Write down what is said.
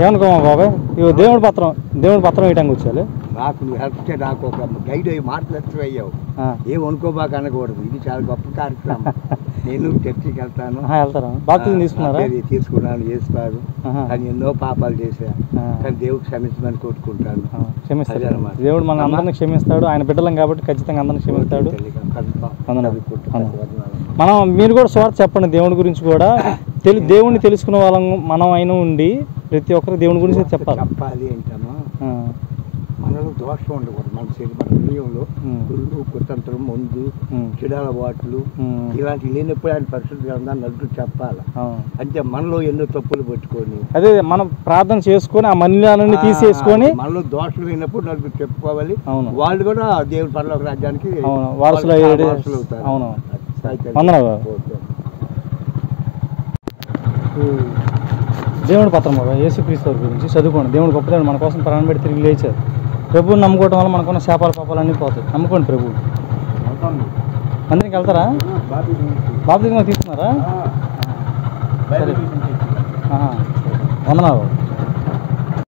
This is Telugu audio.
ఏమనుకోమా బాబాయ్, ఇవి దేవుడి పత్రం వేయడానికి వచ్చారు. నాకు నువ్వు హెల్ప్ చే, నాకు ఒక గైడ్ అయ్యి మాట్లాడుతూ అయ్యావు. ఏమనుకోబాక అనకూడదు, ఇది చాలా గొప్ప కార్యక్రమం. నేను చర్చికి వెళ్తాను. వెళ్తారా? బాప్తిజం తీసుకున్నారా? తీసుకున్నాను, చేస్తారు. కానీ ఎన్నో పాపాలు చేశా, కానీ దేవుడు క్షమించమని కోరుకుంటాను. క్షమిస్తాడు దేవుడు, మన అందరిని క్షమిస్తాడు. ఆయన బిడ్డలం కాబట్టి ఖచ్చితంగా అందరిని క్షమిస్తాడు. మీరు కూడా స్వార్థ చెప్పండి దేవుడి గురించి కూడా. దేవుడిని తెలుసుకునే వాళ్ళం మనం అయినా ఉండి ప్రతి ఒక్కరు దేవుని గురించి చెప్పాలి. ఏంటమ్మా, మనలో దోషం ఉండకూడదు. మన హృదయంలో గుళ్ళు, కుతంత్రం, ముందు కిడాల బాట్లు ఇలాంటివి లేనప్పుడు ఆయన పరిశుద్ధ గ్రంథాన్ని నడుపు చెప్పాలి. అంటే మనలో ఎన్నో తప్పులు పెట్టుకొని అదే మనం ప్రార్థన చేసుకొని ఆ మలినాలన్నీ తీసేసుకొని మనలో దోషం లేనప్పుడు నడుపు చెప్పుకోవాలి. వాళ్ళు కూడా దేవుడి పరలోక రాజ్యానికి వారసులు అవుతారు. అవును. దేవుడి పత్రం బాబా, యేసుక్రీస్తు గురించి చదువుకోండి. దేవుడు గొప్ప దేవుడు, మన కోసం ప్రాణం పెట్టి తిరిగి లేచారు. ప్రభువుని నమ్ముకోవడం వల్ల మనకున్న శాపాల పాపాలు అన్నీ పోతాయి. నమ్ముకోండి ప్రభువు. మందిరికి వెళ్తారా? బాప్తిజం తీసుకున్నారా? సరే, వందనాలు.